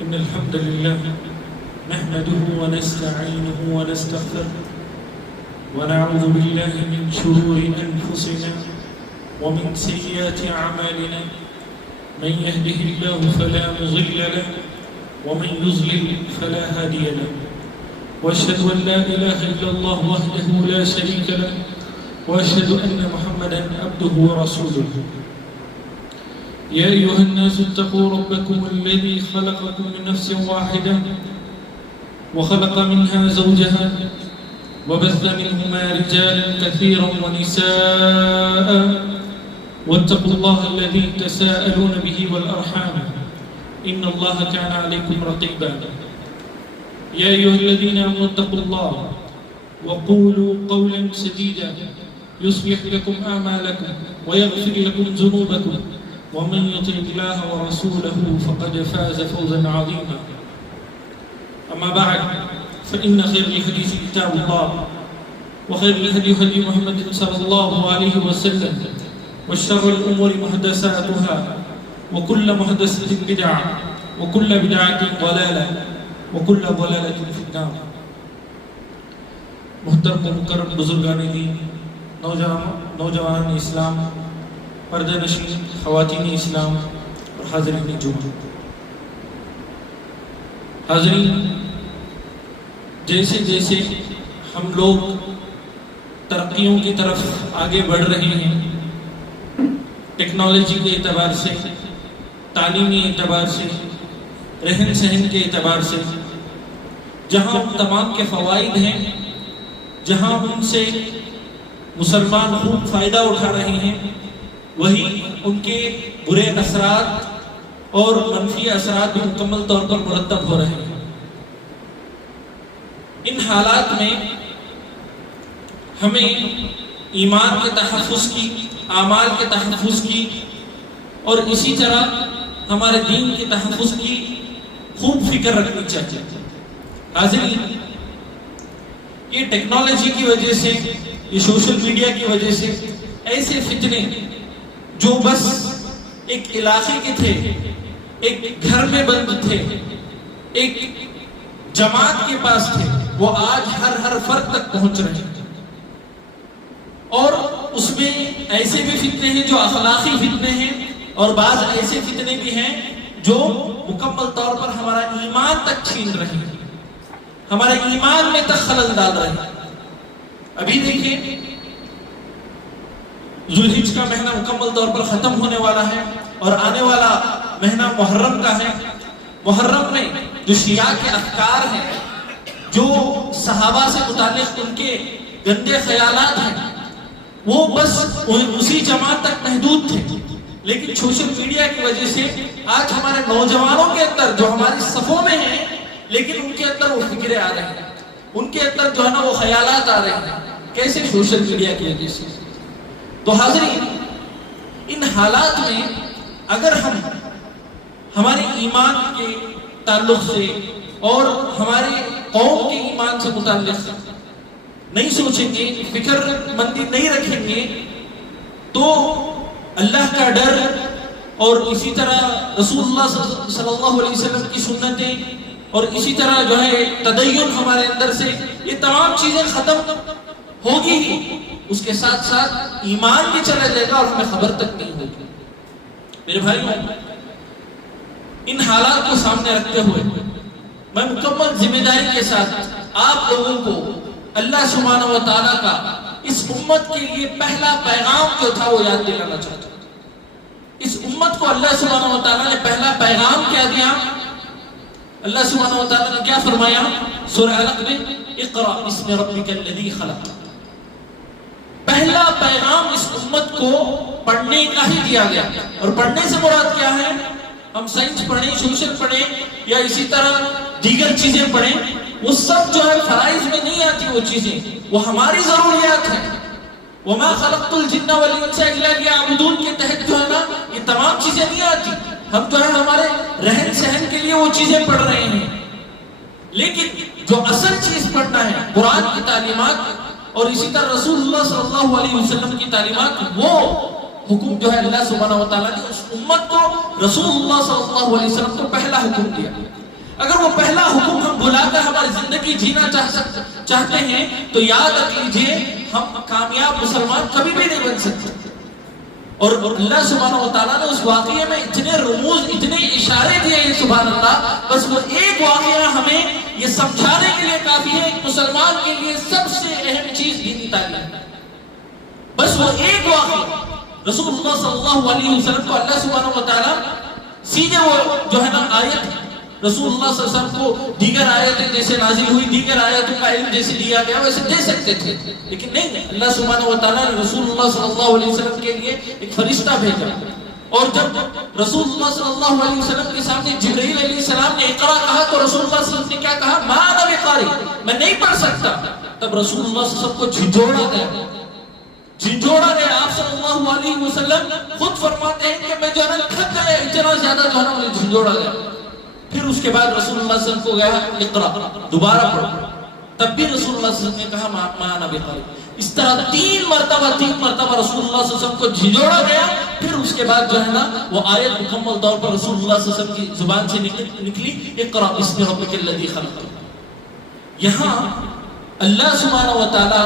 إن الحمد لله نحمده ونستعينه ونستغفره ونعوذ بالله من شرور أنفسنا ومن سيئات أعمالنا من يهده الله فلا مضل له ومن يضلل فلا هادي له وأشهد أن لا إله إلا الله وحده لا شريك له وأشهد أن محمدا عبده ورسوله يا أيها الناس اتقوا ربكم الذي خلقكم من نفس واحدة وخلق منها زوجها وبث منهما رجالا كثيرا ونساء واتقوا الله الذي تساءلون به والأرحام إن الله كان عليكم رقيبا يا أيها الذين آمنوا اتقوا الله وقولوا قولا سديدا يصلح لكم أعمالكم ويغفر لكم ذنوبكم ومن يطع الله ورسوله فقد فاز فوزا عظيما أما بعد فإن خير الحديث كتاب الله وخير الهدي هدي محمد صلى الله عليه وسلم وشر الأمور محدثاتها وكل محدثة بدعة وكل بدعة ضلالة وكل ضلالة في النار. محترم مکرم بزرگان دین، نوجوان اسلام، پردہ نشین خواتین اسلام اور حاضرین جمعہ. حاضرین، جیسے جیسے ہم لوگ ترقیوں کی طرف آگے بڑھ رہے ہیں، ٹیکنالوجی کے اعتبار سے، تعلیمی اعتبار سے، رہن سہن کے اعتبار سے، جہاں ان تمام کے فوائد ہیں، جہاں ان سے مسلمان خوب فائدہ اٹھا رہے ہیں، وہی ان کے برے اثرات اور منفی اثرات بھی مکمل طور پر مرتب ہو رہے ہیں. ان حالات میں ہمیں ایمان کے تحفظ کی، اعمال کے تحفظ کی اور اسی طرح ہمارے دین کے تحفظ کی خوب فکر رکھنی چاہیے. حاضرین، یہ ٹیکنالوجی کی وجہ سے، یہ سوشل میڈیا کی وجہ سے ایسے فتنے جو بس ایک علاقے کے تھے، ایک گھر میں بند تھے، ایک جماعت کے پاس تھے، وہ آج ہر فرد تک پہنچ رہے ہیں. اور اس میں ایسے بھی فتنے ہیں جو اخلاقی فتنے ہیں، اور بعض ایسے فتنے بھی ہیں جو مکمل طور پر ہمارا ایمان تک چھین رہے ہیں، ہمارے ایمان میں تک خلل ڈال رہے ہیں. ابھی دیکھیں، ذوالحج کا مہینہ مکمل طور پر ختم ہونے والا ہے اور آنے والا مہینہ محرم کا ہے. محرم میں جو شیعہ کے افکار ہیں، جو صحابہ سے متعلق ان کے گندے خیالات ہیں، وہ بس اسی جماعت تک محدود تھے. لیکن سوشل میڈیا کی وجہ سے آج ہمارے نوجوانوں کے اندر جو ہماری صفوں میں ہیں، لیکن ان کے اندر وہ فکریں آ رہے ہیں، ان کے اندر جو ہے نا وہ خیالات آ رہے ہیں. کیسے؟ سوشل میڈیا کی وجہ سے. تو حاضرین، ان حالات میں اگر ہم ہمارے ایمان کے تعلق سے اور ہمارے قوم کے ایمان سے متعلق نہیں سوچیں گے، فکر مندی نہیں رکھیں گے، تو اللہ کا ڈر اور اسی طرح رسول اللہ صلی اللہ علیہ وسلم کی سنتیں اور اسی طرح جو ہے تدین ہمارے اندر سے، یہ تمام چیزیں ختم ہوگی ہی، اس کے ساتھ ساتھ ایمان بھی چلا جائے گا اور ہمیں خبر تک نہیں ہوگی. میرے بھائیوں، ان حالات کو سامنے رکھتے ہوئے میں مکمل ذمہ داری کے ساتھ آپ لوگوں کو اللہ سبحانہ و تعالیٰ کا اس امت کے لیے پہلا پیغام جو تھا وہ یاد دلانا چاہتا ہوں. اس امت کو اللہ سبحانہ و تعالیٰ نے پہلا پیغام کیا دیا؟ اللہ سبحانہ و تعالیٰ نے کیا فرمایا سورہ علق میں؟ اقرأ بسم ربک الذی خلق. پہلا پیغام اس امت کو پڑھنے کا ہی دیا گیا. اور پڑھنے سے مراد کیا ہے؟ ہم سائنس پڑھیں، سوشل پڑھیں یا اسی طرح دیگر چیزیں پڑھیں، وہ سب جو ہے فرائض میں نہیں آتی. وہ چیزیں وہ ہماری ضروریات ہیں. وَمَا خَلَقْتُ الْجِنَّ وَالْإِنسَ إِلَّا لِيَعْبُدُونَ کے تحت جو ہے نا یہ تمام چیزیں نہیں آتی. ہم جو ہے ہمارے رہن سہن کے لیے وہ چیزیں پڑھ رہے ہیں، لیکن جو اصل چیز پڑھنا ہے قرآن کی تعلیمات اور اسی طرح رسول اللہ صلی اللہ علیہ وسلم کی تعلیمات، وہ حکم جو ہے اللہ سبحانہ و تعالیٰ نے اس امت کو رسول اللہ صلی اللہ علیہ وسلم کو پہلا حکم دیا. اگر وہ پہلا حکم ہم بھلا کر ہماری زندگی جینا چاہتے ہیں تو یاد رکھ لیجئے ہم کامیاب مسلمان کبھی بھی نہیں بن سکتے. اور اللہ سبحانہ و تعالیٰ نے اس واقعے میں اتنے رموز اتنے اشارے دیے ہیں سبحان اللہ. بس وہ ایک واقعہ ہمیں یہ سمجھانے کے لیے کافی ہے ایک مسلمان کے لیے سب سے اہم چیز دینی تعلیم. بس وہ ایک واقعہ رسول اللہ صلی اللہ علیہ وسلم کو اللہ سبحانہ و تعالیٰ سیدھے وہ جو ہے نا آیت رسول اللہ صلی اللہ علیہ وسلم کو دیگر آیتیں جیسے نازل ہوئی دیگر آیتوں کا علم جیسے دیا گیا ویسے دے سکتے تھے, لیکن نہیں. اللہ سبحانہ و تعالیٰ نے رسول اللہ صلی اللہ علیہ وسلم کے لیے ایک فرشتہ بھیجا. اور جب رسول اللہ صلی اللہ علیہ وسلم کے سامنے جبرائیل علیہ السلام نے اقرا کہا تو رسول اللہ صلی اللہ علیہ وسلم نے کیا کہا؟ ما انا بقاری, میں نہیں پڑھ سکتا. تب رسول اللہ صلی اللہ علیہ وسلم کو جھنجھوڑا گیا. آپ صلی اللہ علیہ وسلم خود فرماتے ہیں کہ میں جو ہے نا تھک گیا, اتنا زیادہ جو ہے نا مجھے جھنجھوڑا گیا. پھر اس کے بعد رسول اللہ صلی اللہ علیہ وسلم کو گیا اقرا, دوبارہ پڑھو. تب بھی رسول اللہ صلی اللہ علیہ وسلم نے کہا ما انا بقاری. اس طرح تین مرتبہ رسول اللہ صلی اللہ علیہ وسلم کو جھنجھوڑا گیا. پھر اس کے بعد جو ہے نا وہ آیت مکمل طور پر رسول اللہ صلی اللہ علیہ وسلم کی زبان سے نکلی, اقرا بسم ربک الذی خلق. یہاں اللہ سبحانہ و تعالیٰ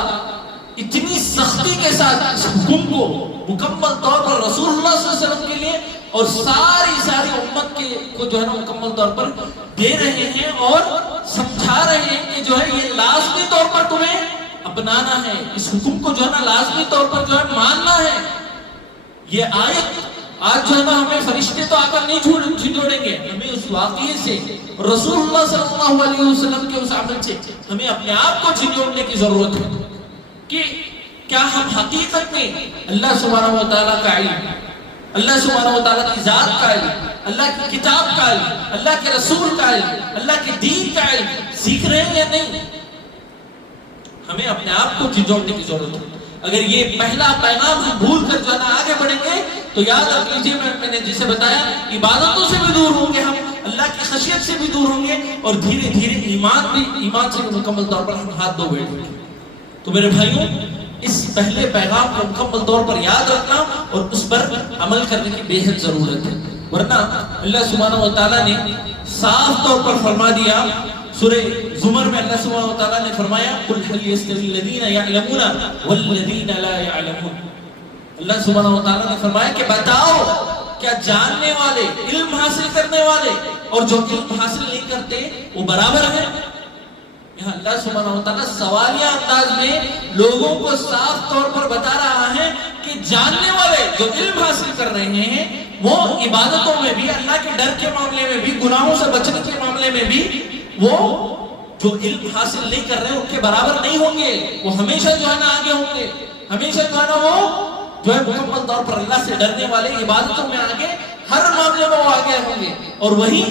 اتنی سختی کے ساتھ اس حکم کو مکمل طور پر رسول اللہ صلی اللہ علیہ وسلم کے لیے اور ساری امت کو جو ہے نا مکمل طور پر دے رہے ہیں اور سمجھا رہے ہیں کہ جو ہے یہ لازمی طور پر تمہیں اپنانا ہے, اس حکم کو جو ہے نا لازمی طور پر جو ہے ماننا ہے. یہ آیت آج جو ہے نا ہمیں فرشتے تو آ کر نہیں جھنجھوڑیں گے, ہمیں اس واقعے سے رسول اللہ صلی اللہ علیہ وسلم کے اس عمل سے ہمیں اپنے آپ کو جھنجھوڑنے کی ضرورت ہے کہ کیا ہم حقیقت میں اللہ سبحانہ و تعالیٰ کا علم, اللہ سبحانہ و تعالیٰ کی ذات کا علم, اللہ کی کتاب کا علم, اللہ کے رسول کا علم, اللہ کے دین کا علم سیکھ رہے ہیں یا نہیں. ہمیں اپنے آپ کو جھنجھوڑنے کی ضرورت ہے. اگر یہ پہلا پیغام ہم بھول کر جو ہے نا آگے بڑھیں گے تو یاد رکھ لیجیے میں نے جسے بتایا عبادتوں سے بھی دور ہوں گے, ہم اللہ کی خشیت سے بھی دور ہوں گے اور دھیرے دھیرے ایمان سے مکمل طور پر ہم ہاتھ دھو بیٹھیں گے. تو میرے بھائیوں اس پہلے پیغام کو مکمل طور پر یاد رکھنا اور اس پر عمل کرنے کی بے حد ضرورت ہے, ورنہ اللہ سبحانہ و تعالیٰ نے صاف طور پر فرما دیا. سورہ زمر میں اللہ سبحانہ و تعالیٰ نے فرمایا قل هل يستوي الذين يعلمون والذين لا يعلمون. اللہ سبحانہ و تعالیٰ نے فرمایا کہ بتاؤ کیا جاننے والے علم حاصل کرنے والے اور جو علم حاصل نہیں کرتے وہ برابر ہیں؟ یہاں اللہ سبحانہ و تعالیٰ سوالیہ انداز میں لوگوں کو صاف طور پر بتا رہا ہے کہ جاننے والے جو علم حاصل کر رہے ہیں وہ عبادتوں میں بھی, اللہ کے ڈر کے معاملے میں بھی, گناہوں سے بچنے کے معاملے میں بھی وہ جو علم حاصل نہیں کر رہے ہیں ان کے برابر نہیں ہوں گے. وہ ہمیشہ جو ہے نا آگے ہوں گے, ہمیشہ جو ہے نا وہ جو ہے مکمل طور پر اللہ سے ڈرنے والے عبادتوں میں آگے, ہر معاملے میں وہ آگے ہوں گے. اور وہی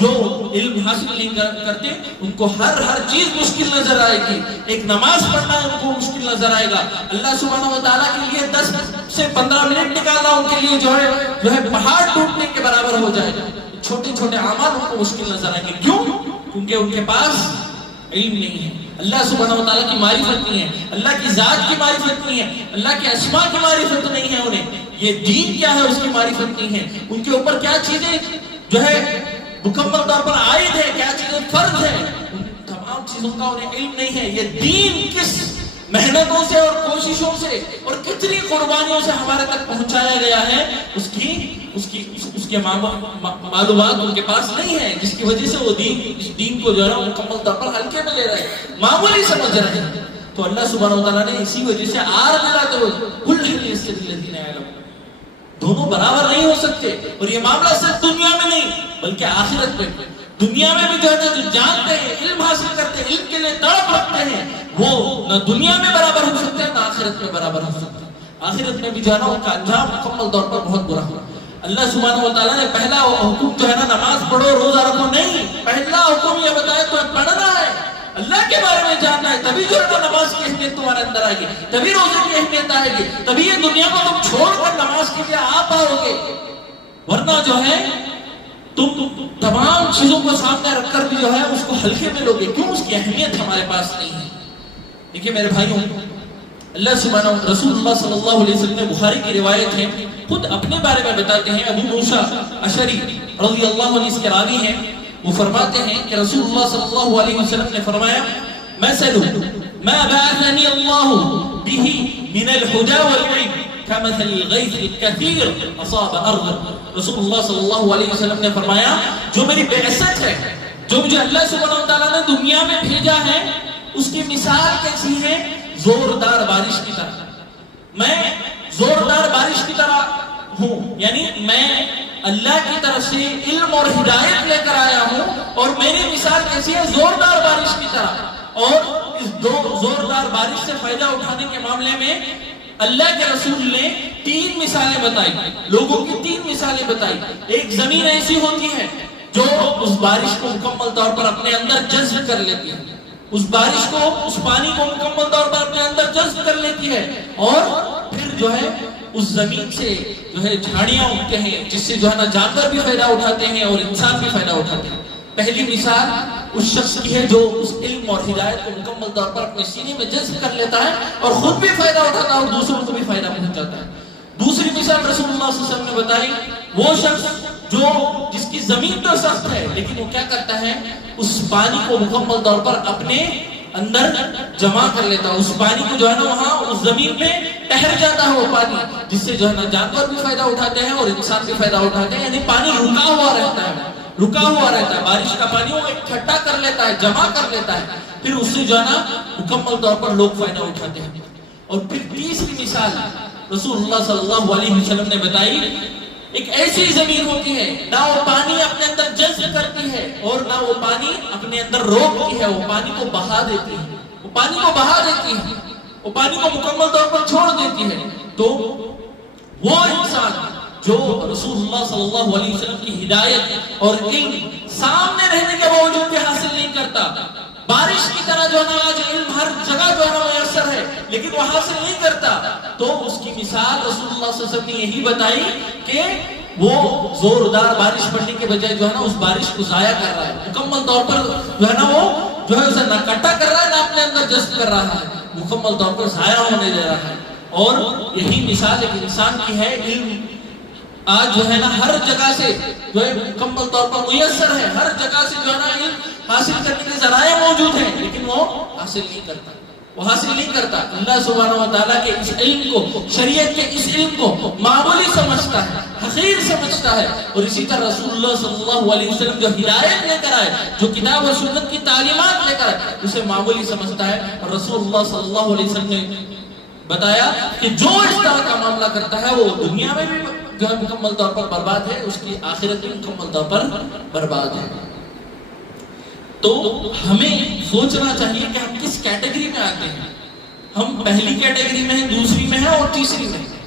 جو علم حاصل نہیں کرتے ان کو ہر چیز مشکل نظر آئے گی. ایک نماز پڑھنا ان کو مشکل نظر آئے گا. اللہ سبحانہ و تعالیٰ کے لیے 10 سے 15 منٹ نکالنا ان کے لیے جو ہے پہاڑ ٹوٹنے کے برابر ہو جائے گا. چھوٹے چھوٹے اعمال ان کو مشکل نظر آئیں گے. کیوں؟ کیونکہ ان کے پاس علم نہیں ہے, اللہ سبحانہ و تعالیٰ کی معرفت نہیں ہے, اللہ کی ذات کی معرفت نہیں ہے, اللہ کے اسماء کی معرفت نہیں ہے انہیں. یہ دین کیا ہے اس کی معرفت نہیں ہے, ان کے اوپر کیا چیزیں جو ہے مکمل طور پر عائد ہے, کیا چیزیں فرض ہے, ان تمام چیزوں کا انہیں علم نہیں ہے. یہ دین کس محنتوں سے اور کوششوں سے اور کتنی قربانیوں سے ہمارے تک پہنچایا گیا ہے اس کے معلومات ان کے پاس نہیں ہے, جس کی وجہ سے وہ اس دین کو جو ہے مکمل طور پر ہلکے میں لے رہے ہیں, معمولی سمجھ رہے ہیں. تو اللہ سبحانہ و تعالیٰ نے اسی وجہ سے آر دلاتے ہوئے قل هل يستوي الذين يعلمون, دونوں برابر نہیں ہو سکتے. اور یہ معاملہ صرف دنیا میں نہیں بلکہ آخرت میں. دنیا میں بھی جو ہے جو جانتے ہیں, علم حاصل کرتے ہیں, علم کے لیے تڑپ رکھتے ہیں, وہ نہ دنیا میں برابر ہو سکتے ہیں نہ آخرت میں برابر ہو سکتے ہیں. آخرت میں بھی جو ہے نا ان کا انجام مکمل طور پر بہت برا ہوا. اللہ سبحانہ و تعالیٰ نے پہلا حکم جو ہے نا نماز پڑھو روزہ رکھو نہیں, پہلا حکم یہ بتایا تمہیں پڑھنا ہے, اللہ کے بارے میں جاننا ہے, تبھی جو ہے نماز کی اہمیت تمہارے اندر آئے گی, تبھی روزے کی اہمیت آئے گی, تبھی یہ دنیا کو تم چھوڑ کر نماز کے لیے آ پاؤ گے. ورنہ جو ہے تم تمام چیزوں کو سامنے رکھ کر بھی جو ہے اس کو ہلکے میں لوگے. کیوں؟ اس کی اہمیت ہمارے پاس نہیں ہے. دیکھیے میرے بھائیوں, اللہ سبحانہ رسول اللہ صلی اللہ علیہ وسلم بخاری کی روایت ہے, خود اپنے بارے میں بتاتے ہیں. ابو موسیٰ اشعری رضی اللہ عنہ اس کے راوی ہیں وہ فرماتے ہیں کہ رسول اللہ صلی اللہ علیہ وسلم نے فرمایا مثل ما بعثني الله به من الهدى والعلم كمثل الغيث الكثير اصاب ارض. رسول اللہ صلی اللہ علیہ وسلم نے فرمایا جو میری بعثت ہے، جو مجھے اللہ سبحانہ وتعالیٰ نے دنیا میں بھیجا ہے، اس کی مثال کیسی ہے؟ زوردار بارش کی طرح. میں زوردار بارش کی طرح ہوں، یعنی میں اللہ کی طرف سے علم اور ہدایت لے کر آیا ہوں، اور میری مثال کیسی ہے؟ زوردار بارش کی طرح. اور اس زوردار بارش سے فائدہ اٹھانے کے معاملے میں اللہ کے رسول نے 3 مثالیں بتائی، لوگوں کی 3 مثالیں بتائی. ایک زمین ایسی ہوتی ہے جو اس بارش کو مکمل طور پر اپنے اندر جذب کر لیتی ہے، اس بارش کو، اس پانی کو مکمل طور پر اپنے اندر جذب کر لیتی ہے، اور پھر جو ہے اس زمین سے جو ہے جھاڑیاں اگتے ہیں، جس سے جو ہے نا جانور بھی فائدہ اٹھاتے ہیں اور انسان بھی فائدہ اٹھاتے ہیں. پہلی مثال اس شخص کی ہے جو اس علم اور ہدایت کو مکمل طور پر اپنے سینے میں جذب کر لیتا ہے اور خود بھی فائدہ اٹھاتا ہے اور دوسروں کو بھی فائدہ پہنچاتا ہے. دوسری مثال رسول اللہ صلی اللہ علیہ وسلم نے بتائی، وہ شخص جس کی زمین تو سخت ہے لیکن وہ کیا کرتا ہے؟ اس پانی کو مکمل طور پر اپنے اندر جمع کر لیتا ہے. اس پانی کو جو ہے نا وہاں اس زمین میں ٹھہر جاتا ہے وہ پانی، جس سے جو ہے نا جانور بھی فائدہ اٹھاتے ہیں اور انسان بھی فائدہ اٹھاتے ہیں. یعنی پانی رکا ہوا رہتا ہے، رکا ہوا رہتا ہے. بارش کا پانی وہ اکٹھا کر لیتا ہے، جمع کر لیتا ہے، پھر اس سے جو ہے نا مکمل طور پر لوگ فائدہ اٹھاتے ہیں. اور پھر تیسری مثال رسول اللہ صلی اللہ علیہ وسلم نے بتائی، ایک ایسی زمین ہوتی ہے نہ وہ پانی اپنے اندر جذب کرتی ہے اور نہ وہ پانی اپنے اندر روکتی ہے، وہ پانی کو بہا دیتی ہے، وہ پانی کو بہا دیتی ہے، وہ پانی کو مکمل طور پر چھوڑ دیتی ہے. تو وہ انسان جو رسول اللہ صلی اللہ علیہ وسلم کی ہدایت اور علم سامنے رہنے کے باوجود بھی حاصل نہیں کرتا، بارش کی طرح جو ہے نا آج علم ہر جگہ جو ہے نا میسر ہے لیکن وہ حاصل نہیں کرتا، تو اس کی مثال رسول اللہ صلی اللہ علیہ وسلم نے یہی بتائی کہ وہ زوردار بارش پڑنے کے بجائے جو ہے نا اس بارش کو ضائع کر رہا ہے، مکمل طور پر جو ہے نا وہ جو ہے اسے نہ اکٹھا کر رہا ہے نہ اپنے اندر جذب کر رہا ہے، مکمل طور پر ضائع ہونے دے رہا ہے. اور یہی مثال ایک انسان کی ہے. علم آج جو ہے نا ہر جگہ سے جو ہے مکمل طور پر میسر ہے، ہر جگہ سے جو ہے نا علم حاصل کرنے کے ذرائع موجود ہیں لیکن وہ حاصل نہیں کرتا، وہ حاصل نہیں کرتا. اللہ سبحانہ و تعالیٰ کے اس علم کو، شریعت کے اس علم کو معمولی سمجھتا ہے، حقیر سمجھتا ہے. اور اسی طرح رسول اللہ صلی اللہ علیہ وسلم جو ہدایت لے کر آئے، جو کتاب و سنت کی تعلیمات لے کر آئے، اسے معمولی سمجھتا ہے. اور رسول اللہ صلی اللہ علیہ وسلم نے بتایا کہ جو اس طرح کا معاملہ کرتا ہے وہ دنیا میں بھی جو ہے مکمل طور پر برباد ہے، اس کی آخرت بھی مکمل طور پر برباد ہے. تو ہمیں سوچنا چاہیے کہ ہم کس کیٹیگری میں آتے ہیں. ہم پہلی کیٹیگری میں ہیں، دوسری میں ہیں اور تیسری میں ہیں.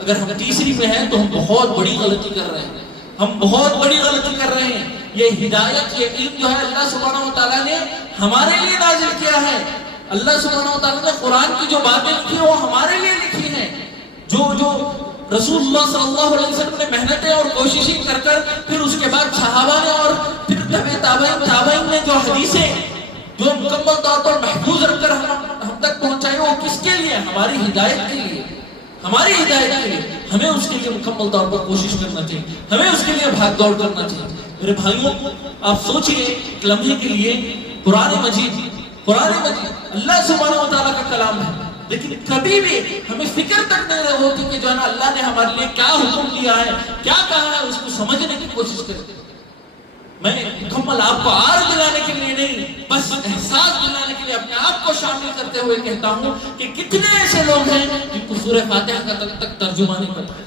اگر ہم تیسری میں ہیں تو ہم بہت بڑی غلطی کر رہے ہیں، ہم بہت بڑی غلطی کر رہے ہیں. یہ ہدایت، یہ علم جو ہے اللہ سبحانہ و تعالیٰ نے ہمارے لیے نازل کیا ہے. اللہ سبحانہ و تعالیٰ نے قرآن کی جو باتیں لکھی ہیں وہ ہمارے لیے لکھی ہیں. جو رسول اللہ صلی اللہ علیہ وسلم نے محنتیں اور کوششیں کر کر پھر اس کے بعد صحابہ نے اور پھر تابعین نے جو حدیثیں جو مکمل طور پر محفوظ رکھ کر ہم تک پہنچائی، وہ کس کے لیے؟ ہماری ہدایت کے لیے، ہماری ہدایت کے لیے. ہمیں اس کے لیے مکمل طور پر کوشش کرنا چاہیے، ہمیں اس کے لیے بھاگ دوڑ کرنا چاہیے. میرے بھائیوں، آپ سوچئے ایک لمحے کے لیے، قرآن مجید اللہ سبحانہ و تعالیٰ کا کلام ہے، لیکن کبھی بھی ہمیں فکر تک نہیں ہوتی کہ جو ہے نا اللہ نے ہمارے لیے کیا حکم دیا ہے، کیا کہا ہے، اس کو سمجھنے کی کوشش کرتے. میں مکمل آپ کو آر دلانے کے لیے نہیں، بس احساس دلانے کے لیے اپنے آپ کو شامل کرتے ہوئے کہتا ہوں کہ کتنے ایسے لوگ ہیں جن کو سورہ فاتحہ کا تک ترجمہ نہیں پتا.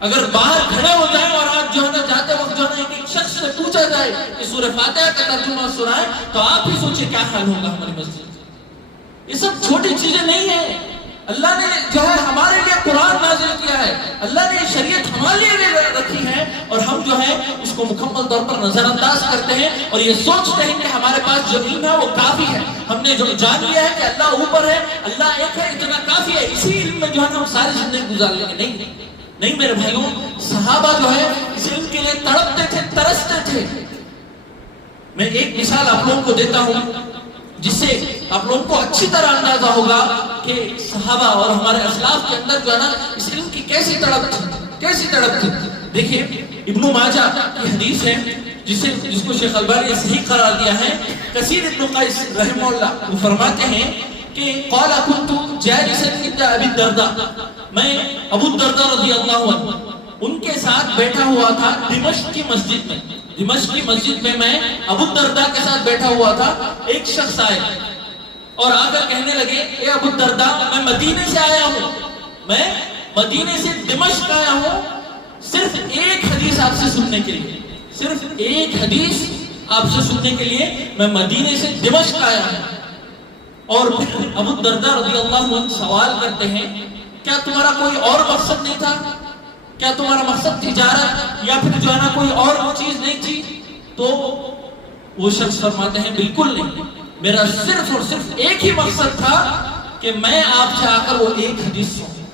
اگر باہر کھڑے ہو جائیں اور آپ جو ہے نا جاتے وقت جو ہے نا ایک شخص سے پوچھا جائے کہ سورہ فاتحہ کا ترجمہ سنائے تو آپ ہی سوچیں کیا حال ہوگا ہماری مسجد. یہ سب چھوٹی چیزیں نہیں ہیں. اللہ نے جو ہے ہمارے لیے قرآن نازل کیا ہے، اللہ نے شریعت ہمارے لیے رکھی ہے، اور ہم جو ہے اس کو مکمل طور پر نظر انداز کرتے ہیں اور یہ سوچتے ہیں کہ ہمارے پاس جو علم ہے وہ کافی ہے. ہم نے جو جان لیا ہے کہ اللہ اوپر ہے، اللہ ایک ہے، اتنا کافی ہے، اسی علم میں جو ہے نا ہم ساری زندگی گزار لیں گے. نہیں میرے بھائیوں، صحابہ جو ہے اس علم کے لیے تڑپتے تھے، ترستے تھے. میں ایک مثال آپ لوگوں کو دیتا ہوں جس سے آپ لوگوں کو اچھی طرح اندازہ ہوگا کہ صحابہ اور ہمارے اسلاف کے اندر جو ہے نا اس علم کی کیسی تڑپ تھی. دیکھیے ابن ماجہ کی حدیث ہے، جس کو شیخ البانی نے صحیح قرار دیا ہے، کثیر ابن قیس رحمہ اللہ وہ فرماتے ہیں کہ قال كنت جالسا عند ابي الدرداء، میں ابو الدرداء رضی اللہ عنہ ان کے ساتھ بیٹھا ہوا تھا دمشق کی مسجد میں. دمشق کی مسجد میں ابو الدرداء کے ساتھ بیٹھا ہوا تھا. ایک شخص آئے اور آ کر کہنے لگے اے ابو الدرداء، میں مدینے سے آیا ہوں، میں مدینے سے دمشق آیا ہوں صرف ایک حدیث آپ سے سننے کے لیے، صرف ایک حدیث آپ سے سننے کے لیے میں مدینے سے دمشق آیا ہوں. اور پھر ابو الدرداء رضی اللہ عنہ سوال کرتے ہیں کیا تمہارا کوئی اور مقصد نہیں تھا؟ کیا تمہارا مقصد تجارت یا پھر جو ہے نا کوئی اور چیز نہیں تھی؟ تو وہ شخص فرماتے ہیں بالکل نہیں، میرا صرف اور صرف ایک ہی مقصد تھا کہ میں آپ سے آ کر وہ ایک حدیث سنوں.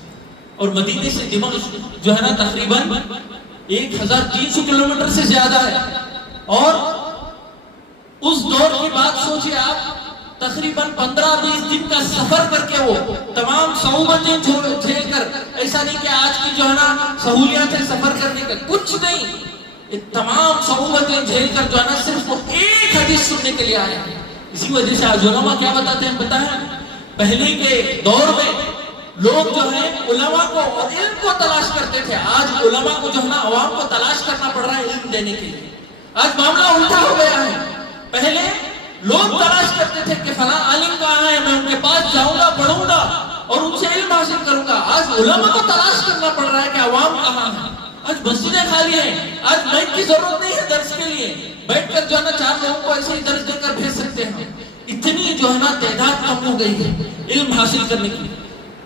اور مدینے سے دمشق جو ہے نا تقریباً 1300 کلومیٹر سے زیادہ ہے. اور اس دور کی بات سوچیں آپ، تقریباً 15-20 دن کا سفر کر کے وہ تمام صعوبتیں جھیل کر، ایسا نہیں کہ آج کی جو ہے نا سہولیات ہے سفر کرنے کا، کچھ نہیں، یہ تمام صعوبتیں جھیل کر جو ہے نا صرف وہ ایک حدیث سننے کے لیے آئے ہیں. اسی وجہ سے آج علماء کیا بتاتے ہیں پتہ ہے؟ پہلے کے دور میں لوگ جو ہے علماء کو اور علم کو تلاش کرتے تھے، آج علماء کو جو ہے نا عوام کو تلاش کرنا پڑ رہا ہے علم دینے کے لیے. آج معاملہ الٹا ہو گیا ہے. پہلے لوگ تلاش کرتے تھے کہ فلاں عالم کہاں ہے، میں ان کے پاس جاؤں گا، پڑھوں گا اور ان سے علم حاصل کروں گا. آج علماء کو تلاش کرنا پڑ رہا ہے کہ عوام کہاں ہے. آج مسجدیں خالی ہیں، آج مائک کی ضرورت نہیں ہے درس کے لیے، بیٹھ کر جو ہے نا 4 لوگوں کو ایسے ہی درس دے کر بھیج سکتے ہیں. اتنی جو ہے نا تعداد کم ہو گئی ہے علم حاصل کرنے کی.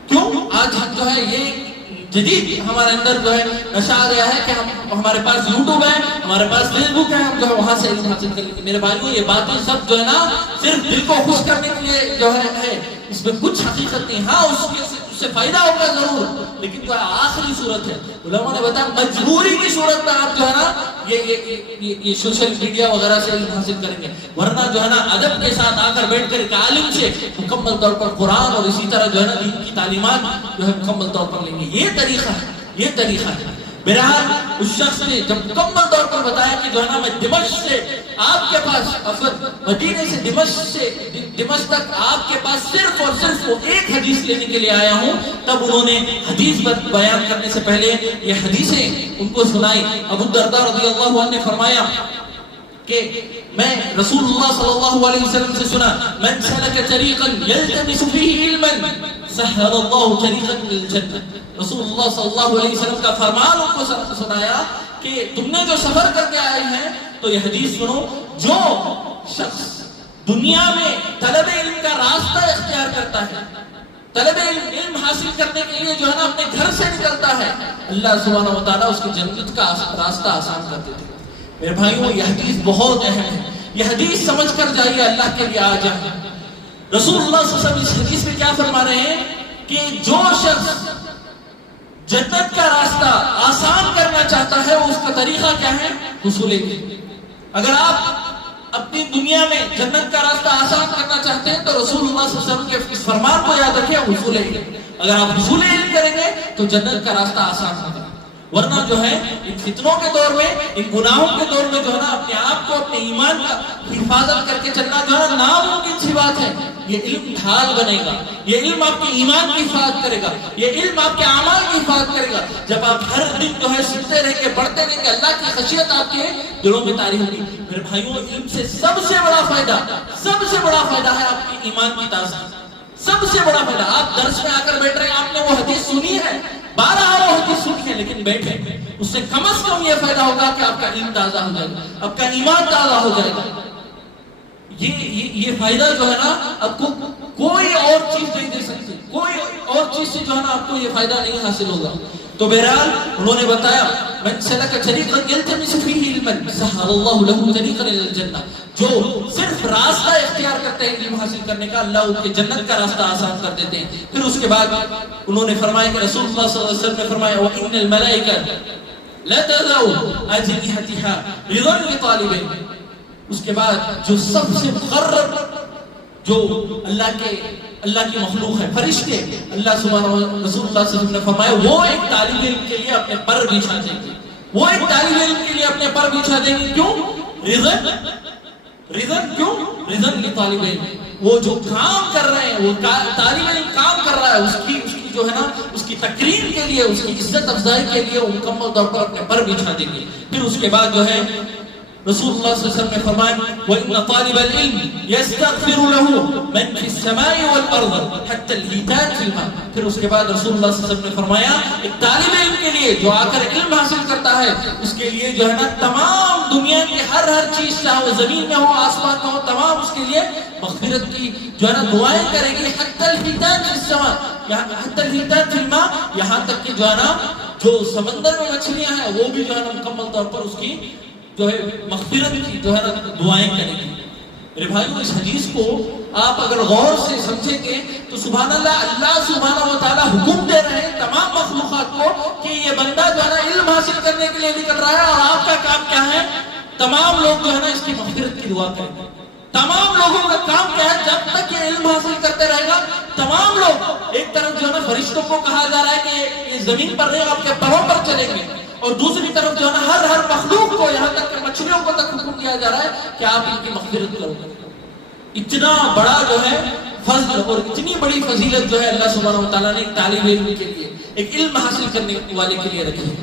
کیوں؟ آج ہم جو ہے یہ جدید ہمارے اندر جو ہے نشہ آ گیا ہے کہ ہمارے پاس یوٹیوب ہے، ہمارے پاس فیس بک ہے، ہم جو ہے وہاں سے علم حاصل کر لیں گے. میرے بھائیوں یہ باتیں سب جو ہے نا صرف دل کو خوش کرنے کے لیے جو ہے اس میں کچھ حقیقت نہیں. ہاں اس سے فائدہ ہوگا ضرور، لیکن جو ہے آخری صورت ہے. علماء نے بتایا مجبوری کی صورت میں آپ جو ہے نا یہ سوشل میڈیا وغیرہ سے علم حاصل کریں گے، ورنہ جو ہے نا ادب کے ساتھ آ کر بیٹھ کر ایک عالم سے مکمل طور پر قرآن اور اسی طرح جو ہے نا دین کی تعلیمات جو ہے مکمل طور پر لیں گے. یہ طریقہ ہے، یہ طریقہ ہے. بہرحال اس شخص نے جب مکمل طور پر بتایا کہ جو ہے نا میں دمشق سے آپ کے پاس، مدینے سے دمشق تک آپ کے پاس صرف اور صرف وہ ایک حدیث لینے کے لیے آیا ہوں، تب انہوں نے حدیث بیان کرنے سے پہلے یہ حدیثیں ان کو سنائی. ابو الدرداء رضی اللہ عنہ نے فرمایا کہ میں رسول اللہ صلی اللہ علیہ وسلم سے سنا من سلک طریقا یلتمس فیہ علما سہل اللہ طریقا للجنہ. رسول اللہ صلی اللہ علیہ وسلم کا فرمان ان کو سنایا کہ تم نے جو سفر کر کے آئے ہیں تو یہ حدیث سنو، جو شخص دنیا میں طلب علم کا راستہ اختیار کرتا ہے، طلب علم حاصل کرنے کے لیے جو ہے نا اپنے گھر سے نکلتا ہے، اللہ سبحانہ وتعالیٰ اس کی جنت کا راستہ آسان کر دیتے ہیں. میرے بھائیوں یہ حدیث بہت اہم ہے، یہ حدیث سمجھ کر جائیے، اللہ کے لیے آ جائیں. رسول اللہ صلی اللہ علیہ وسلم اس حدیث میں کیا فرما رہے ہیں کہ جو شخص جنت کا راستہ آسان کرنا چاہتا ہے اس کا طریقہ کیا ہے؟ حصول علم. اگر آپ اپنی دنیا میں جنت کا راستہ آسان کرنا چاہتے ہیں تو رسول اللہ صلی اللہ علیہ وسلم کے اس فرمان کو یاد رکھیں، حصول علم. اگر آپ حصول علم کریں گے تو جنت کا راستہ آسان ہوگا. ورنہ جو ہے ان فتنوں کے دور میں، ان گناہوں کے دور میں جو ہے نا اپنے آپ کو، اپنے ایمان کا حفاظت کر کے چلنا جو ہے نا ناممکن سی بات ہے. یہ علم ڈھال بنے گا، یہ علم آپ کے ایمان کی حفاظت کرے گا، یہ علم آپ کے اعمال کی حفاظت کرے گا. جب آپ ہر دن جو ہے سنتے رہیں گے، پڑھتے رہیں گے، اللہ کی خشیت آپ کے دلوں میں طاری ہوگی. میرے بھائیوں علم سے سب سے بڑا فائدہ ہے آپ کے ایمان کی تازگی. سب سے بڑا فائدہ، آپ درس میں آ کر بیٹھ رہے ہیں، آپ نے وہ حدیث سنی ہے، 12 حدیث سنی ہے، لیکن بیٹھے اس سے کم از کم یہ فائدہ ہوگا کہ آپ کا علم تازہ ہو جائے گا، آپ کا ایمان تازہ ہو جائے گا. یہ فائدہ جو ہے نا آپ کو کوئی اور چیز نہیں دے سکتی، کوئی اور چیز سے جو ہے نا آپ کو یہ فائدہ نہیں حاصل ہوگا. تو بہرحال انہوں نے بتایا من سلک طریقا یلتمس فیہ علما سہل اللہ لہ طریقا الی الجنہ. جو صرف راستہ اختیار کرتے ہیں علم حاصل کرنے کا، اللہ ان کے جنت کا راستہ آسان کر دیتے ہیں. پھر اس کے بعد انہوں نے فرمایا کہ رسول اللہ صلی اللہ علیہ وسلم نے فرمایا وَإِنَّ الْمَلَائِكَةَ لَتَضَعُ أَجْنِحَتَهَا لِظَلِّ طَالِبِهِ. اس کے بعد جو سب سے مقرب جو اللہ کی مخلوق ہے، فرشتے، اللہ سبحانہ رسول اللہ صلی اللہ علیہ وسلم نے فرمایا وہ ایک طالب علم کے لیے اپنے پر بچھا دیں گے، وہ ایک طالب علم کے لیے اپنے پر بچھا دیں گے. کیوں؟ رضن رضن کیوں؟ رضن لطالب علم، وہ جو کام کر رہے ہیں، وہ طالب علم کام کر رہا ہے، اس کی جو ہے نا اس کی تکریم کے لیے، اس کی عزت افزائی کے لیے وہ مکمل طور پر اپنے پر بچھا دیں گے۔ پھر اس کے بعد جو ہے رسول اللہ صلی اللہ علیہ وسلم نے فرمایا وَإِنَّ طَالِبَ الْعِلْمِ يَسْتَغْفِرُ لَهُ مَنْ فِي السَّمَاءِ وَالْأَرْضِ حَتَّى الْحِيتَانِ فِي الْمَاءِ۔ پھر اس کے بعد رسول اللہ صلی اللہ علیہ وسلم نے فرمایا ایک طالب علم کے لیے جو آ کر علم حاصل کرتا ہے، اس کے لیے جو ہے نا تمام دنیا کی ہر چیز، چاہے وہ زمین میں ہو آسمان میں ہو، تمام اس کے لیے مغفرت کی جو ہے نا دعائیں کرے گی۔ حَتَّى الْحِيتَانِ فِي السَّمَاءِ، حَتَّى الْحِيتَانِ فِي الْمَاءِ، یہاں تک کہ جو ہے نا جو سمندر میں مچھلیاں ہیں وہ بھی جو ہے نا مکمل طور پر اس کی جو ہے مغفرت کی جو ہے نا دعائیں کریں گے۔ میرے بھائیوں، اس حدیث کو آپ اگر غور سے سمجھیں گے تو سبحان اللہ، اللہ سبحانہ و تعالیٰ حکم دے رہے ہیں تمام مخلوقات کو کہ یہ بندہ جو ہے نا علم حاصل کرنے کے لیے نکل رہا ہے، اور آپ کا کام کیا ہے؟ تمام لوگ جو ہے نا اس کی مغفرت کی دعا کریں گے۔ تمام لوگوں کا کام کیا ہے؟ جب تک یہ علم حاصل کرتے رہے گا تمام لوگ، ایک طرف جو ہے نا فرشتوں کو کہا جا رہا ہے کہ یہ زمین پر نہیں، آپ کے پروں پر چلیں گے، اور دوسری طرف جو ہے نا ہر مخلوق کو، یہاں تک کہ مچھلیوں کو تک حکم دیا جا رہا ہے کہ آپ ان کی مغفرت کرو۔ اتنا بڑا جو ہے فضل اور اتنی بڑی فضیلت جو ہے اللہ سبحانہ و تعالیٰ نے ایک طالب علم کے لیے، ایک علم حاصل کرنے والے کے لیے رکھی ہے۔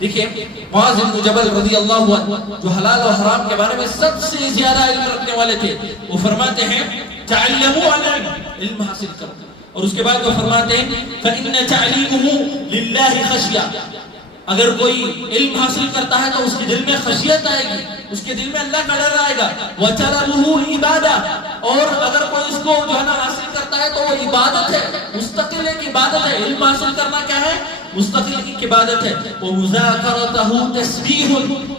دیکھیں معاذ بن جبل رضی اللہ عنہ جو حلال و حرام کے بارے میں سب سے زیادہ علم رکھنے والے تھے، وہ فرماتے ہیں تعلموا العلم، علم حاصل کرو، اور اس کے بعد وہ فرماتے ہیں فإن تعلیمہ للہ خشیہ، اگر کوئی علم حاصل کرتا ہے تو اس کے دل میں خشیت آئے گی، اس کے دل میں اللہ کا ڈر آئے گا۔ وَتَلَبُهُ عِبَادَةً، اور اگر کوئی اس کو جو ہے نا حاصل کرتا ہے تو وہ عبادت ہے، مستقل ایک عبادت ہے۔ علم حاصل کرنا کیا ہے؟ مستقل ایک عبادت ہے۔ وَمُذَاكَرَتَهُ تَسْبِيحٌ،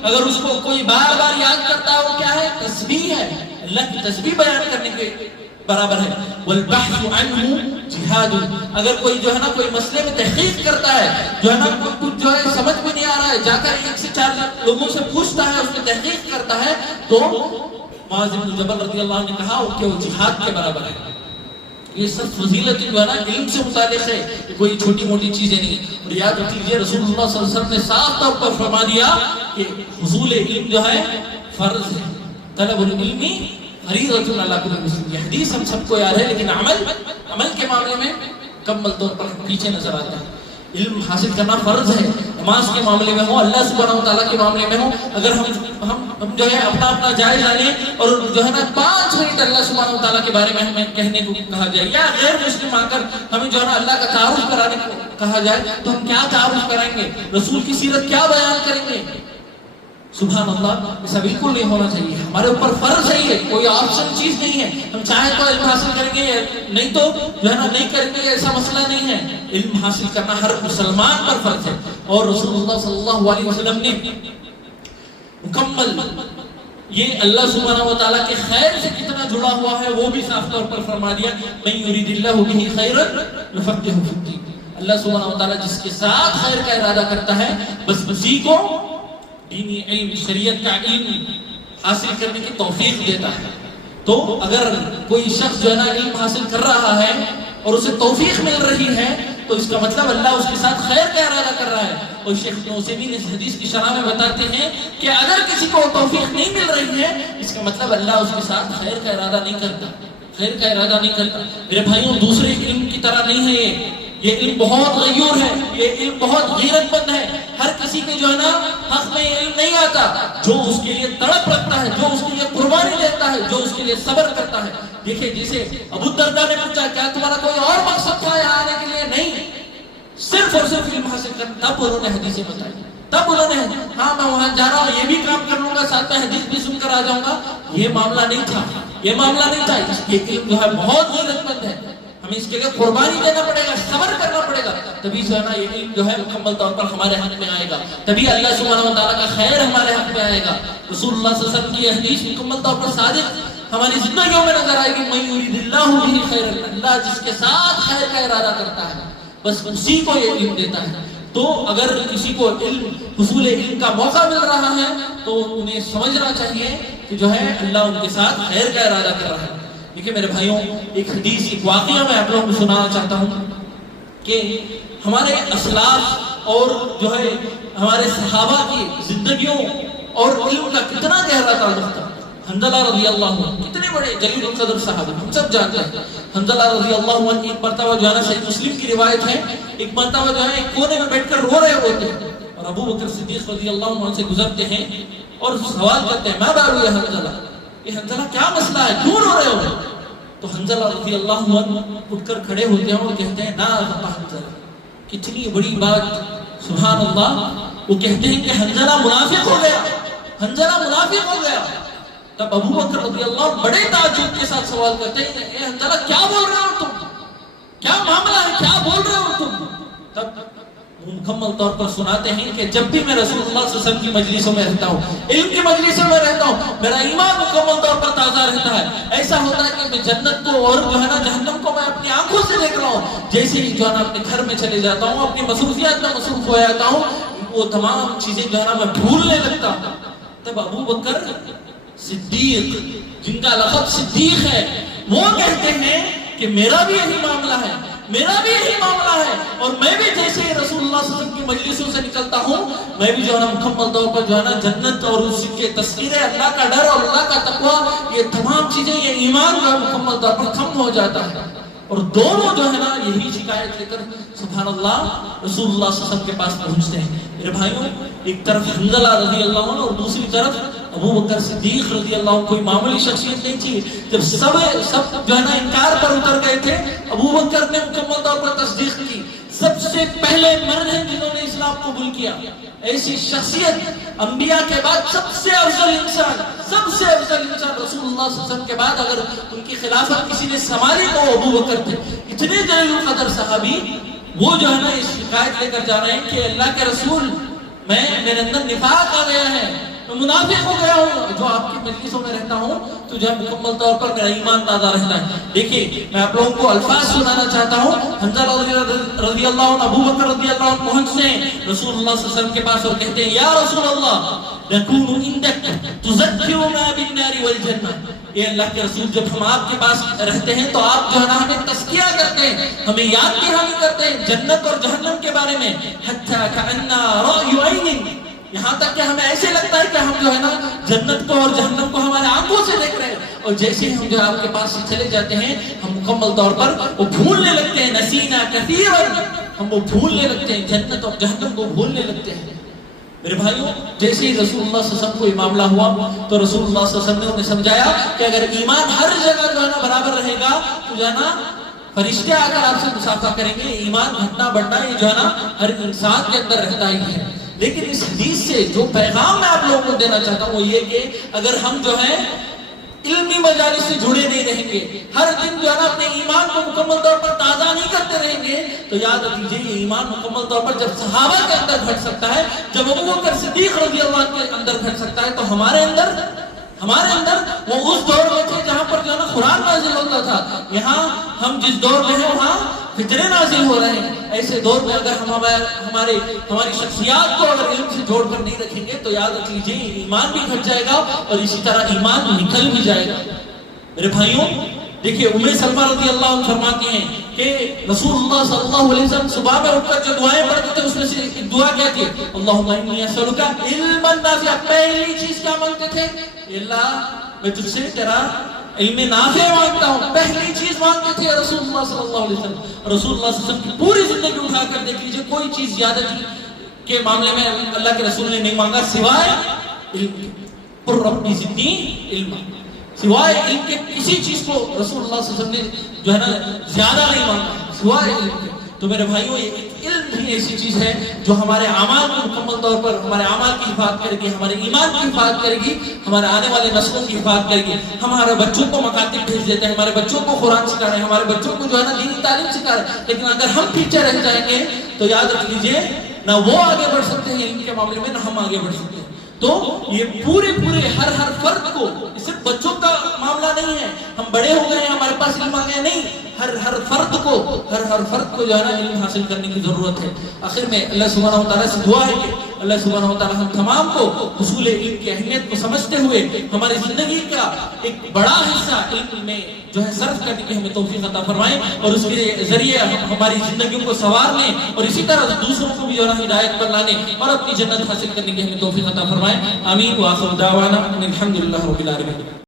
اگر اس کو کوئی بار بار یاد کرتا ہے وہ کیا ہے؟ تسبیح ہے، اللہ کی تسبیح بیان کرنے کے برابر ہے۔ والبحث عنہ جہاد، اگر کوئی جو ہے نا کوئی مسئلے میں تحقیق کرتا ہے، جو ہے نا کچھ جو ہے سمجھ میں نہیں آ رہا ہے، جا کر 1 سے 4 لوگوں سے پوچھتا ہے، اس میں تحقیق کرتا ہے، تو معاذ بن جبل رضی اللہ عنہ نے کہا کہ وہ جہاد کے برابر ہے۔ یہ سب فضیلت جو ہے نا علم سے متعلق ہے، کوئی چھوٹی موٹی چیزیں نہیں۔ اور یاد رکھ لیجیے رسول اللہ صلی اللہ علیہ وسلم نے صاف طور پر فرما دیا کہ حصول علم جو ہے فرض ہے، طلب العلم فریضۃ علی کل مسلم۔ یہ حدیث ہم سب کو یاد ہے، لیکن عمل کے معاملے میں مکمل طور پر پیچھے نظر آتا ہے۔ علم حاصل کرنا فرض ہے، نماز کے معاملے میں ہو، اللہ سبحانہ و تعالیٰ کے معاملے میں ہو۔ اگر ہم جو ہے اپنا جائزہ لیں اور جو ہے نا 5 منٹ اللہ سبحانہ و تعالیٰ کے بارے میں ہمیں کہنے کو کہا جائے، یا غیر مسلم آ کر ہمیں جو ہے نا اللہ کا تعارف کرانے کو کہا جائے، تو ہم کیا تعارف کرائیں گے؟ رسول کی سیرت کیا بیان کریں گے؟ سبحان اللہ، ایسا بالکل نہیں ہونا چاہیے۔ ہمارے اوپر فرض ہے، یہ کوئی آپشن چیز نہیں ہے۔ ہم چاہیں تو علم حاصل کریں گے، نہیں تو جو ہے نا نہیں کریں گے، ایسا مسئلہ نہیں ہے۔ علم حاصل کرنا ہر مسلمان پر فرض ہے، اور رسول اللہ صلی اللہ علیہ وسلم نے مکمل یہ اللہ سبحانہ و تعالیٰ کے خیر سے کتنا جڑا ہوا ہے وہ بھی صاف طور پر فرما دیا، من یرید اللہ بہ خیرا یفقہہ فی الدین۔ اللہ سبحانہ و تعالیٰ جس کے ساتھ خیر کا ارادہ کرتا ہے، بس اسی کو دینی علم، شریعت کا علم حاصل کرنے کی توفیق دیتا ہے۔ تو اگر کوئی شخص جو ہے نا علم حاصل کر رہا ہے اور اسے توفیق مل رہی ہے، تو اس کا مطلب اللہ اس کے ساتھ خیر کا ارادہ کر رہا ہے۔ اور شیخ ابن عثیمین اس حدیث کی شرح میں بتاتے ہیں کہ اگر کسی کو توفیق نہیں مل رہی ہے، اس کا مطلب اللہ اس کے ساتھ خیر کا ارادہ نہیں کرتا، خیر کا ارادہ نہیں کرتا۔ میرے بھائیوں، دوسرے علم کی طرح نہیں ہے یہ علم بہت غیور ہے، یہ علم بہت غیرت مند ہے۔ ہر کسی کے جو ہے نا حق میں یہ علم نہیں آتا، جو اس کے لیے تڑپ رکھتا ہے، جو اس کے لیے قربانی دیتا ہے، جو اس کے لیے صبر کرتا ہے۔ دیکھیں جسے ابو الدرداء نے پوچھا کیا تمہارا کوئی اور مقصد تھا یہاں آنے کے لیے؟ نہیں، صرف اور صرف علم حاصل کرنا۔ تب انہوں نے حدیثیں بتائی، تب انہوں نے ہاں میں وہاں جا رہا ہوں، یہ بھی کام کر لوں گا، ساتھ میں حدیث بھی سن کر آ جاؤں گا، یہ معاملہ نہیں تھا، یہ معاملہ نہیں تھا۔ یہ علم جو ہے بہت غیرت مند ہے، ہمیں اس کے لیے قربانی دینا پڑے گا، صبر کرنا پڑے گا، تبھی جو ہے نا یہ علم جو ہے مکمل طور پر ہمارے حق میں آئے گا، تبھی اللہ سبحانہ و تعالیٰ کا خیر ہمارے حق میں آئے گا۔ رسول اللہ صلی اللہ علیہ وسلم کی حدیث مکمل طور پر صادق ہماری زندگیوں میں نظر آئے گی، من یرید اللہ بہ خیرا، اللہ جس کے ساتھ خیر کا ارادہ کرتا ہے بس اسی کو یہ علم دیتا ہے۔ تو اگر کسی کو علم، حصول علم کا موقع مل رہا ہے تو انہیں سمجھنا چاہیے کہ جو ہے اللہ ان کے ساتھ خیر کا ارادہ کر رہا ہے۔ دیکھیں میرے بھائیوں، ایک حدیث، ایک واقعہ میں آپ لوگوں کو سنانا چاہتا ہوں کہ ہمارے اسلاف اور جو ہے ہمارے صحابہ کی زندگیوں اور علم کا کتنا گہرا تعلق تھا. حنظلہ رضی اللہ عنہ کتنے بڑے جلیل القدر صحابی ہم سب جانتے ہیں. حنظلہ رضی اللہ عنہ ایک مرتبہ جو ہے نا صحیح مسلم کی روایت ہے ایک مرتبہ جو ہے ایک کونے میں بیٹھ کر رو رہے ہوتے ہیں اور ابو بکر صدیق رضی اللہ عنہ سے گزرتے ہیں اور سوال کرتے ہیں ما بالو یا حنظلہ, یہ حنظلہ کیا مسئلہ ہے, کیوں رو رہے ہو؟ تو حنظلہ رضی اللہ عنہ اٹھ کر کھڑے ہوتے ہیں اور کہتے ہیں نا حنظلہ, کتنی بڑی بات, سبحان اللہ. وہ کہتے ہیں کہ حنظلہ منافق ہو گیا, حنظلہ منافق ہو گیا. تب ابو بکر رضی اللہ عنہ بڑے تعجب کے ساتھ سوال کرتے ہیں اے حنظلہ کیا بول رہے ہو تم, کیا معاملہ ہے, کیا بول رہے ہو تم؟ تب مکمل طور پر سناتے ہیں کہ جب بھی میں رسول اللہ صلی اللہ علیہ وسلم کی مجلسوں میں رہتا ہوں, علم کی مجلسوں میں رہتا ہوں, میرا ایمان مکمل طور پر تازہ رہتا ہے. ایسا ہوتا ہے کہ میں جنت کو اور جو ہے نا جہنم کو میں اپنی آنکھوں سے دیکھ رہا ہوں. جیسے ہی جو ہے نا اپنے گھر میں چلے جاتا ہوں, اپنی مصروفیات میں مصروف ہو جاتا ہوں, وہ تمام چیزیں جو ہے نا میں بھولنے لگتا ہوں. تب ابو بکر صدیق, جن کا لقب صدیق ہے, وہ کہتے ہیں کہ میرا بھی یہی معاملہ ہے, میرا بھی یہی معاملہ ہے, اور میں بھی جیسے رسول اللہ صلی اللہ علیہ وسلم کی مجلسوں سے نکلتا ہوں, میں بھی جو ہے نا مکمل طور پر جو ہے نا جنت اور اس کے تذکرے, اللہ کا ڈر اور اللہ کا تقوی, یہ تمام چیزیں, یہ ایمان جو ہے مکمل طور پر کم ہو جاتا ہے. اور دونوں جو ہے نا یہی شکایت لے کر سبحان اللہ رسول اللہ صلی اللہ علیہ وسلم کے پاس پہنچتے ہیں. میرے بھائیوں, ایک طرف حنظلہ رضی اللہ عنہ اور دوسری طرف ابو بکر صدیق رضی اللہ عنہ, کوئی معمولی شخصیت نہیں تھی. جب سب جو ہے نا انکار پر اتر گئے تھے, ابو بکر نے مکمل طور پر تصدیق کی. سب سے پہلے مرد ہیں جنہوں نے اسلام قبول کیا. ایسی شخصیت انبیاء کے بعد سب سے افضل انسان, سب سے افضل انسان رسول اللہ صلی اللہ علیہ وسلم کے بعد اگر ان کی خلافت کسی نے سنبھالی تو ابو بکر تھے. اتنے جلیل القدر صحابی, وہ جو ہے نا یہ شکایت لے کر جا رہے ہیں کہ اللہ کے رسول, میرے اندر نفاق آ گیا ہے, میں منافق ہو گیا ہوں, جو آپ کی مجلسوں میں رہتا ہوں تو جو مکمل طور پر میرا ایمان تازہ رہتا ہے. دیکھیے میں آپ لوگوں کو الفاظ سنانا چاہتا ہوں. حنظلہ رضی اللہ عنہ, ابو بکر رضی اللہ عنہ پہنچتے ہیں رسول اللہ صلی اللہ علیہ وسلم کے پاس اور کہتے ہیں یا رسول اللہ نکون عندک تذکرنا بالنار والجنہ, اے اللہ کے رسول جب ہم آپ کے پاس رہتے ہیں تو آپ جو ہے نا ہمیں تذکیہ کرتے ہیں, ہمیں یاد دہانی کرتے ہیں جنت اور جہنم کے بارے میں. حتی کأننا رأی عین, یہاں تک کہ ہمیں ایسے لگتا ہے کہ ہم جو ہے نا جنت کو اور جہنم کو ہمارے آنکھوں سے دیکھ رہے ہیں. اور جیسے ہی ہم جو آپ کے پاس سے چلے جاتے ہیں ہم مکمل طور پر وہ بھولنے لگتے ہیں, نسینا کثیرا, ہم وہ بھولنے لگتے ہیں, جنت اور جہنم کو بھولنے لگتے ہیں. میرے بھائیوں, جیسے ہی رسول اللہ صلی اللہ علیہ وسلم کو یہ معاملہ ہوا تو رسول اللہ صلی اللہ علیہ وسلم نے انہیں سمجھایا کہ اگر ایمان ہر جگہ جو ہے نا برابر رہے گا تو جو ہے نا فرشتے آ کر آپ سے مصافحہ کریں گے. ایمان گھٹنا بڑھنا یہ جو ہے نا ہر انسان کے اندر رہتا ہی ہے. لیکن اس حدیث سے جو پیغام میں آپ لوگوں کو دینا چاہتا ہوں وہ یہ کہ اگر ہم جو ہے علمی مجالس سے جڑے نہیں رہیں گے, ہر دن جو ہے نا اپنے ایمان کو مکمل طور پر تازہ نہیں کرتے رہیں گے, تو یاد رکھیے یہ ایمان مکمل طور پر جب صحابہ کے اندر گھٹ سکتا ہے, جب ابو بکر صدیق رضی اللہ عنہ کے اندر گھٹ سکتا ہے, تو ہمارے اندر وہ اس دور میں تھے جہاں پر جو ہے نا قرآن نازل ہوتا تھا. یہاں ہم جس دور میں ہیں وہاں فتنے نازل ہو رہے ہیں. ایسے دور میں اگر ہم ہماری شخصیات کو اگر علم سے جوڑ کر نہیں رکھیں گے تو یاد رکھ لیجیے ایمان بھی گھٹ جائے گا اور اسی طرح ایمان نکل بھی جائے گا. میرے بھائیوں دیکھیے, ام سلمہ رضی اللہ عنہ فرماتی ہیں کہ رسول اللہ صلی اللہ علیہ وسلم صبح میں اٹھ کر جو دعائیں پڑھتے تھے اس میں سے ایک دعا کیا تھی, اللہم انی اسألک علما نافعا. پہلی چیز کیا مانگتے تھے, اللہ میں تجھ سے تیرا علم نافع مانگتا ہوں. پہلی چیز مانگتے تھے رسول اللہ صلی اللہ علیہ وسلم. رسول اللہ صلی اللہ علیہ وسلم کی پوری زندگی اٹھا کر دیکھ لیجیے, کوئی چیز زیادتی کے معاملے میں اللہ کے رسول نے نہیں مانگا سوائے علم. قل رب زدنی علما, سوائے علم کے کسی چیز کو رسول اللہ صلی اللہ علیہ وسلم نے جو ہے نا زیادہ نہیں مانگا سوائے علم کے. تو میرے بھائیوں یہ علم بھی ایسی چیز ہے جو ہمارے اعمال کو مکمل طور پر ہمارے اعمال کی حفاظت کرے گی, ہمارے ایمان کی حفاظت کرے گی, ہمارے آنے والے نسلوں کی حفاظت کرے گی. ہم ہمارے بچوں کو مکاتب بھیج دیتے ہیں, ہمارے بچوں کو قرآن سکھا رہے ہیں, ہمارے بچوں کو جو ہے نا دینی تعلیم سکھا رہے ہیں, لیکن اگر ہم پیچھے رہ جائیں گے تو یاد رکھ لیجیے نہ وہ آگے بڑھ سکتے ہیں علم کے معاملے میں, نہ ہم آگے بڑھ سکتے ہیں. تو یہ پورے ہر فرد کو, صرف بچوں کا معاملہ نہیں ہے. ہم بڑے ہو گئے ہیں, ہمارے ہمارے پاس علم آ گیا، نہیں، ہر فرد کو جو ہے نا علم حاصل کرنے کی ضرورت ہے۔ آخر میں اللہ سبحانہ و تعالیٰ سے دعا ہے کہ اللہ سبحانہ و تعالیٰ ہم تمام کو حصول علم کی اہمیت کو سمجھتے ہوئے ہماری زندگی کا ایک بڑا حصہ علم میں جو ہے صرف کرنے کی ہمیں توفیق عطا فرمائیں، اور اس کے ذریعے ہماری زندگیوں کو سنوار لیں، اور اسی طرح دوسروں کو بھی جو ہے ہدایت پر لانے اور اپنی جنت حاصل کرنے کی ہمیں توفیق عطا فرمائیں۔ آمین وآخر دعوانا الحمدللہ رب العالمین۔